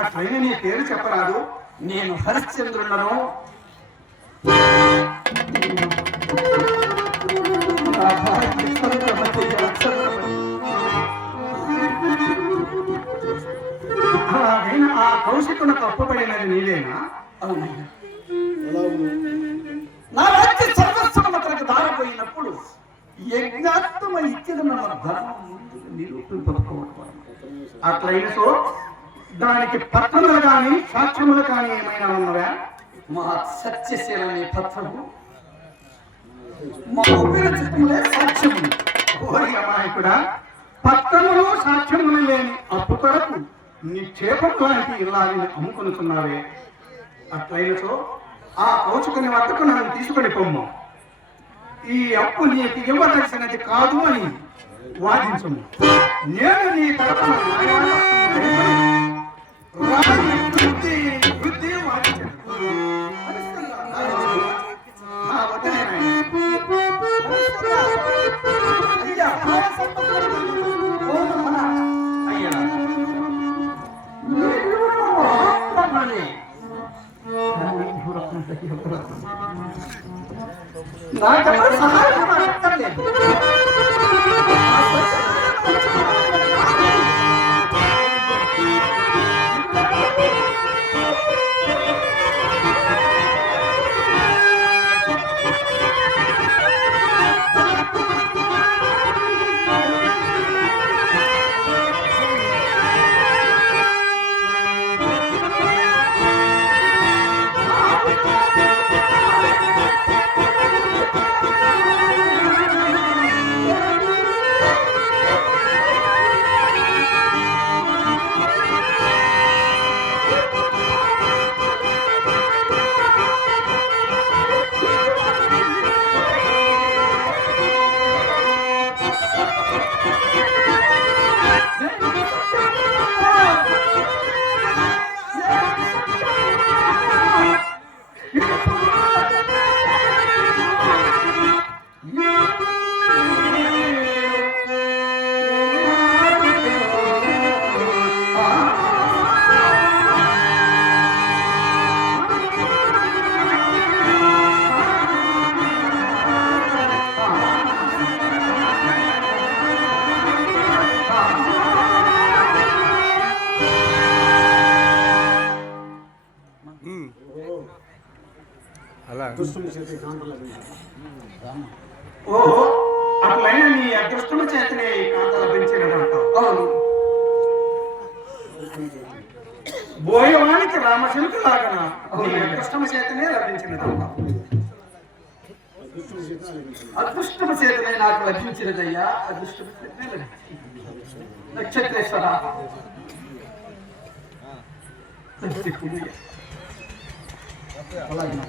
అట్లయినా నీ పేరు చెప్పరాదు? నేను హరిశ్చంద్రులను. ఆ కౌశికునకు అప్పబడినది నీవేనా? అవునయ్యా. నా రాజ్య సర్వస్వం అతనికి దారిపోయినప్పుడు యజ్ఞాత్మ ఇచ్చిన మన ధర్మం ముందు నిరూపింపకపోవడం. అట్లయినతో దానికి పత్రములు కానీ సాక్ష్యములు కానీ ఏమైనా ఉన్నవా? మా సత్యశీలనే పత్రము, మా ఉపయోగ చిత్తములే సాక్ష్యములు. ఓరి అమాయకుడా, పత్రములు సాక్ష్యములు లేని అప్పు కొరకు నిక్షేపం లాంటి ఇల్లాలని అమ్ముకొనుతున్నావే. అట్లయినతో ఆ కౌశికుని వద్దకు నన్ను తీసుకొని పొమ్ము. ఈ అప్పు నీకు ఇవ్వదలసినది కాదు అని వాదించము. నేను నీ తరపున వృద్ధి వాదించను. నాకెవరు సహాయం అక్కర్లేదు. ఓహో, అట్లయినా నీ అదృష్టము చేతనే ఈ కాంత లభించినదంటావు. అవును. బోయవానికి రామశిల్క లాగన నీ అదృష్టము చేతనే లభించినదంటావు. అదృష్టము చేతనే నాకు లభించినదయ్యా. అదృష్టము చేతనే లభించింది. నక్షత్రేశ్వర అలాగే